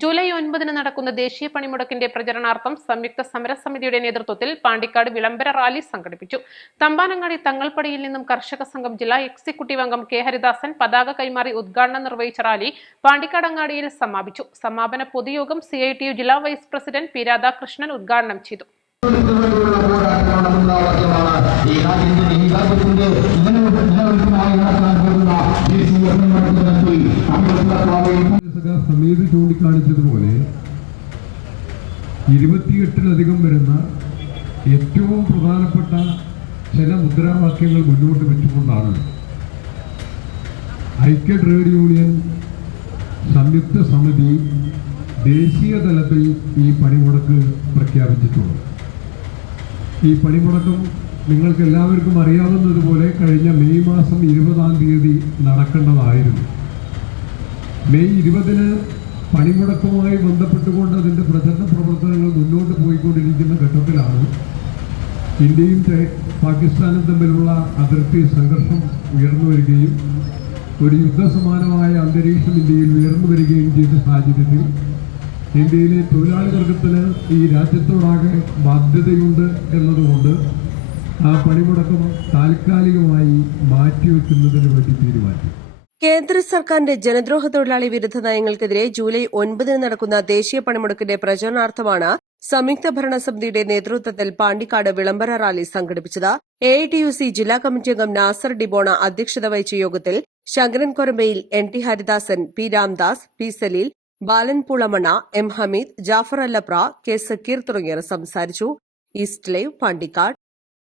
July ഒൻപതിന് നടക്കുന്ന ദേശീയ പണിമുടക്കിന്റെ പ്രചരണാർത്ഥം സംയുക്ത സമരസമിതിയുടെ നേതൃത്വത്തിൽ പാണ്ടിക്കാട് വിളംബര റാലി സംഘടിപ്പിച്ചു. തമ്പാനങ്ങാടി തങ്ങൾപ്പടിയിൽ നിന്നും കർഷക സംഘം ജില്ലാ എക്സിക്യൂട്ടീവ് അംഗം കെ ഹരിദാസൻ പതാക കൈമാറി ഉദ്ഘാടനം നിർവഹിച്ച റാലി പാണ്ടിക്കാട് അങ്ങാടിയിൽ സമാപിച്ചു. സമാപന പൊതുയോഗം സി ഐ ടി യു ജില്ലാ വൈസ് പ്രസിഡന്റ് പി രാധാകൃഷ്ണൻ ഉദ്ഘാടനം ചെയ്തു. ഈ ചൂണ്ടിക്കാണിച്ചതുപോലെ ഇരുപത്തിയെട്ടിലധികം വരുന്ന ഏറ്റവും പ്രധാനപ്പെട്ട ചില മുദ്രാവാക്യങ്ങൾ മുന്നോട്ട് വെച്ചുകൊണ്ടാണ് ഐക്യ ട്രേഡ് യൂണിയൻ സംയുക്ത സമിതി ദേശീയ തലത്തിൽ ഈ പണിമുടക്ക് പ്രഖ്യാപിച്ചിട്ടുള്ളത്. ഈ പണിമുടക്കം നിങ്ങൾക്ക് എല്ലാവർക്കും അറിയാവുന്നതുപോലെ കഴിഞ്ഞ മെയ് മാസം ഇരുപതാം തീയതി നടക്കേണ്ടതായിരുന്നു. മെയ് ഇരുപതിന് പണിമുടക്കുമായി ബന്ധപ്പെട്ടുകൊണ്ട് അതിന്റെ പ്രചരണ പ്രവർത്തനങ്ങൾ മുന്നോട്ട് പോയിക്കൊണ്ടിരിക്കുന്ന ഘട്ടത്തിലാണ് ഇന്ത്യയും പാകിസ്ഥാനും തമ്മിലുള്ള അതിർത്തി സംഘർഷം ഉയർന്നു വരികയും ഒരു യുദ്ധസമാനമായ അന്തരീക്ഷം ഇന്ത്യയിൽ ഉയർന്നു വരികയും ചെയ്ത സാഹചര്യത്തിൽ ഇന്ത്യയിലെ തൊഴിലാളി വർഗത്തിന് ഈ രാജ്യത്തോടാകെ ബാധ്യതയുണ്ട് എന്നതുകൊണ്ട് ആ പണിമുടക്കം താൽക്കാലികമായി മാറ്റിവെക്കുന്നതിന് വേണ്ടി തീരുമാനിച്ചു. കേന്ദ്ര സർക്കാരിന്റെ ജനദ്രോഹ തൊഴിലാളി വിരുദ്ധ നയങ്ങൾക്കെതിരെ ജൂലൈ ഒൻപതിന് നടക്കുന്ന ദേശീയ പണിമുടക്കിന്റെ പ്രചരണാർത്ഥമാണ് സംയുക്ത ഭരണസമിതിയുടെ നേതൃത്വത്തിൽ പാണ്ടിക്കാട് വിളംബര റാലി സംഘടിപ്പിച്ചത്. എ ടി യു സി ജില്ലാ കമ്മിറ്റി അംഗം നാസർ ഡിബോണ അധ്യക്ഷത വഹിച്ച യോഗത്തിൽ Sankaran Korambayil N T Haridasan P Ramdas P Saleel Balan Pulamana M Hameed Jafar Allapra K Sakkeer തുടങ്ങിയവർ സംസാരിച്ചു. East Live Pandikkad.